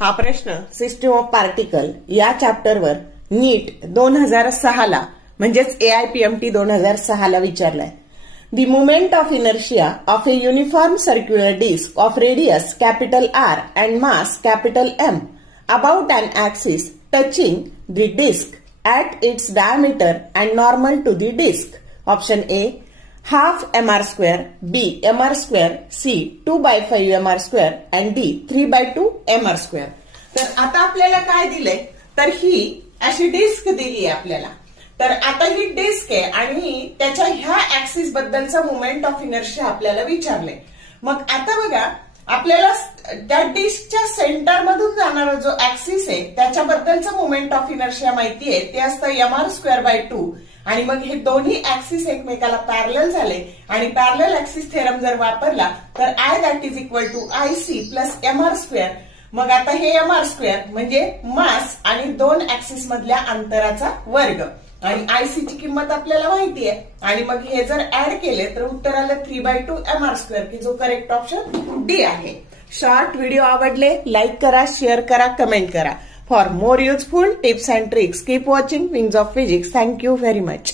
हा प्रश्न system of particle या चॅप्टरवर नीट 2006 ला म्हणजेच AIPMT 2006 ला विचारलाय. The moment of inertia of a uniform circular disk of radius capital R and mass capital M about an axis touching the disk at its diameter and normal to the disk. Option A half mr square, B mr square, C 2/5 mr square and D 3/2 mr square. तर आता आपल्याला काय दिलंय तर ही अशी disk दिली आहे आपल्याला. तर आता ही डिस्क आहे आणि त्याच्या ह्या ऍक्सिस बद्दलचा मोमेंट ऑफ इनर्शिया आपल्याला विचारले. मग आता बघा आपल्याला त्या डिस्कच्या सेंटर मधून जाणारा जो ऍक्सिस आहे त्याच्याबद्दलचा मोमेंट ऑफ इनर्शिया माहिती आहे, ते असतं mr²/2. आणि मग हे दोन्ही ऍक्सिस एकमेकाला पॅरलल झाले आणि पॅरलल ऍक्सिस थेरम जर वापरला तर I that is equal to IC plus mr². मग आता हे mr² म्हणजे मास आणि दोन ऍक्सिस मधल्या अंतराचा वर्ग आणि IC ची किंमत आपल्याला माहिती आहे. आणि मग हे जर ऍड केले तर उत्तर आलं 3/2 mr², की जो करेक्ट ऑप्शन डी आहे. शॉर्ट व्हिडिओ आवडले लाईक करा, शेअर करा, कमेंट करा. For more useful tips and tricks keep watching wings of physics. Thank you very much.